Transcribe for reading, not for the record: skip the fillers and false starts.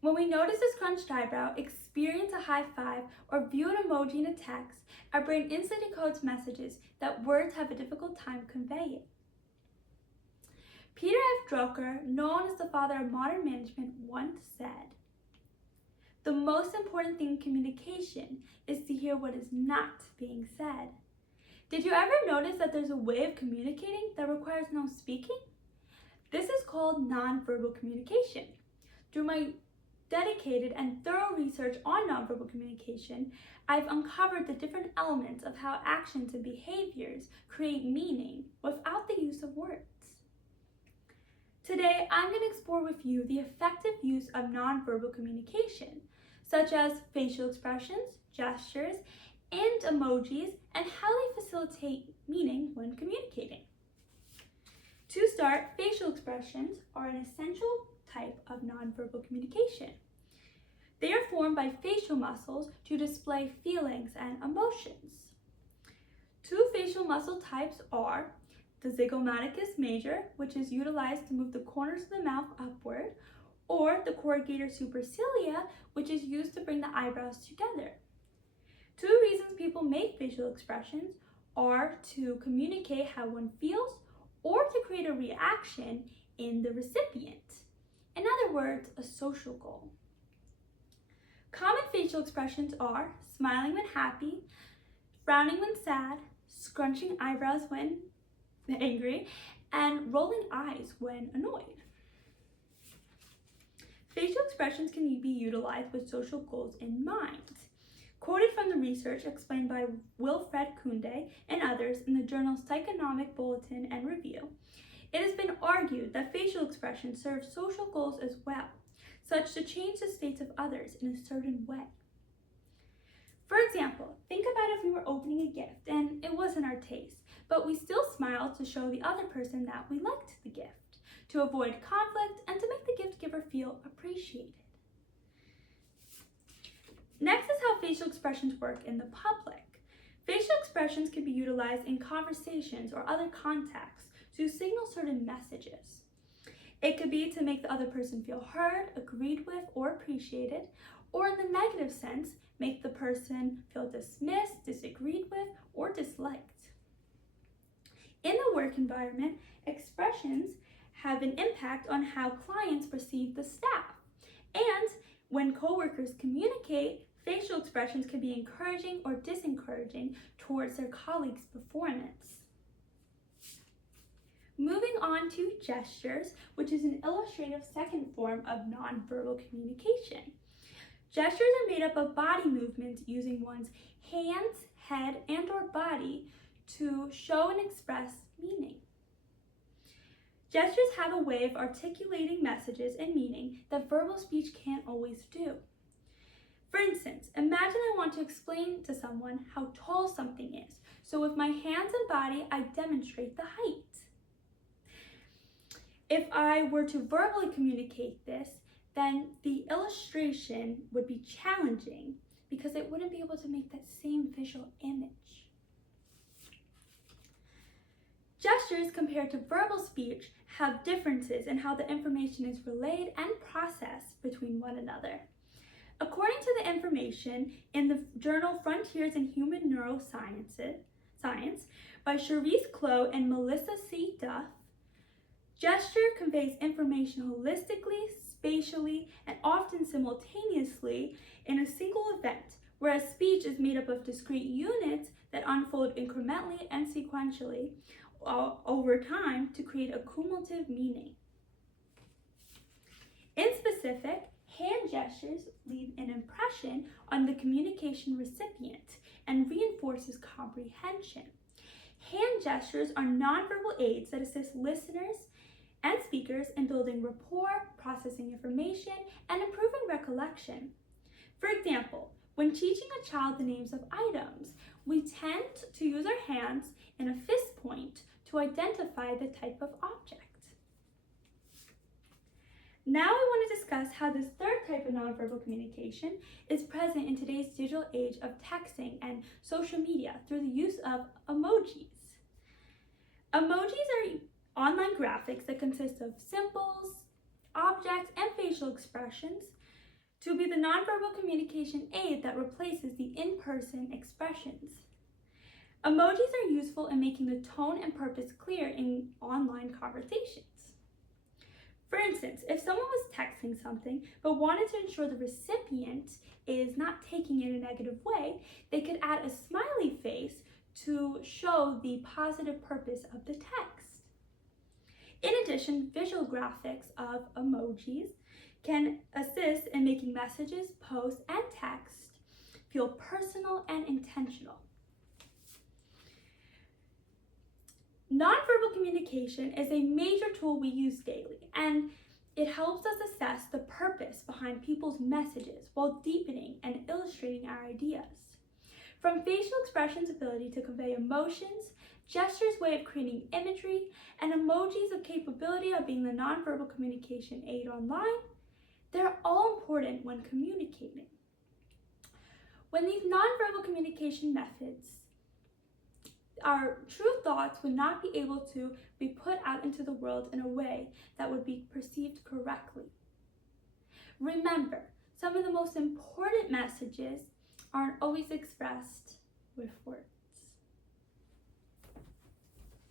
When we notice a scrunched eyebrow, experience a high five, or view an emoji in a text, our brain instantly encodes messages that words have a difficult time conveying. Peter F. Drucker, known as the father of modern management, once said, "The most important thing in communication is to hear what is not being said." Did you ever notice that there's a way of communicating that requires no speaking? This is called nonverbal communication. Through my dedicated and thorough research on nonverbal communication, I've uncovered the different elements of how actions and behaviors create meaning without the use of words. Today, I'm going to explore with you the effective use of nonverbal communication, such as facial expressions, gestures, and emojis, and how they facilitate meaning when communicating. To start, facial expressions are an essential type of nonverbal communication. They are formed by facial muscles to display feelings and emotions. Two facial muscle types are the zygomaticus major, which is utilized to move the corners of the mouth upward, or the corrugator supercilia, which is used to bring the eyebrows together. Two reasons people make facial expressions are to communicate how one feels or to create a reaction in the recipient. In other words, a social goal. Common facial expressions are smiling when happy, frowning when sad, scrunching eyebrows when angry, and rolling eyes when annoyed. Facial expressions can be utilized with social goals in mind. Quoted from the research explained by Wilfred Kunde and others in the journal Psychonomic Bulletin and Review, it has been argued that facial expressions serve social goals as well, such to change the states of others in a certain way. For example, think about if we were opening a gift and it wasn't our taste, but we still smiled to show the other person that we liked the gift, to avoid conflict and to make the gift giver feel appreciated. Next is how facial expressions work in the public. Facial expressions can be utilized in conversations or other contexts to signal certain messages. It could be to make the other person feel heard, agreed with, or appreciated, or in the negative sense, make the person feel dismissed, disagreed with, or disliked. In the work environment, expressions have an impact on how clients perceive the staff. And when coworkers communicate, facial expressions can be encouraging or discouraging towards their colleagues' performance. Moving on to gestures, which is an illustrative second form of nonverbal communication. Gestures are made up of body movements using one's hands, head, and/or body to show and express meaning. Gestures have a way of articulating messages and meaning that verbal speech can't always do. For instance, imagine I want to explain to someone how tall something is, so with my hands and body, I demonstrate the height. If I were to verbally communicate this, then the illustration would be challenging because it wouldn't be able to make that same visual image. Gestures compared to verbal speech have differences in how the information is relayed and processed between one another. According to the information in the journal Frontiers in Human Neuroscience by Cherise Clow and Melissa C. Duff, gesture conveys information holistically, spatially, and often simultaneously in a single event, whereas speech is made up of discrete units that unfold incrementally and sequentially over time to create a cumulative meaning. In specific, hand gestures leave an impression on the communication recipient and reinforces comprehension. Hand gestures are nonverbal aids that assist listeners and speakers in building rapport, processing information, and improving recollection. For example, when teaching a child the names of items, we tend to use our hands in a fist point to identify the type of object. Now I want to discuss how this third type of nonverbal communication is present in today's digital age of texting and social media through the use of emojis. Emojis are online graphics that consist of symbols, objects, and facial expressions to be the nonverbal communication aid that replaces the in-person expressions. Emojis are useful in making the tone and purpose clear in online conversations. For instance, if someone was texting something but wanted to ensure the recipient is not taking it in a negative way, they could add a smiley face to show the positive purpose of the text. In addition, visual graphics of emojis can assist in making messages, posts, and text feel personal and intentional. Nonverbal communication is a major tool we use daily, and it helps us assess the purpose behind people's messages while deepening and illustrating our ideas. From facial expressions' ability to convey emotions, gestures' way of creating imagery, and emojis' capability of being the nonverbal communication aid online, they're all important when communicating. When these nonverbal communication methods, our true thoughts would not be able to be put out into the world in a way that would be perceived correctly. Remember, some of the most important messages aren't always expressed with words.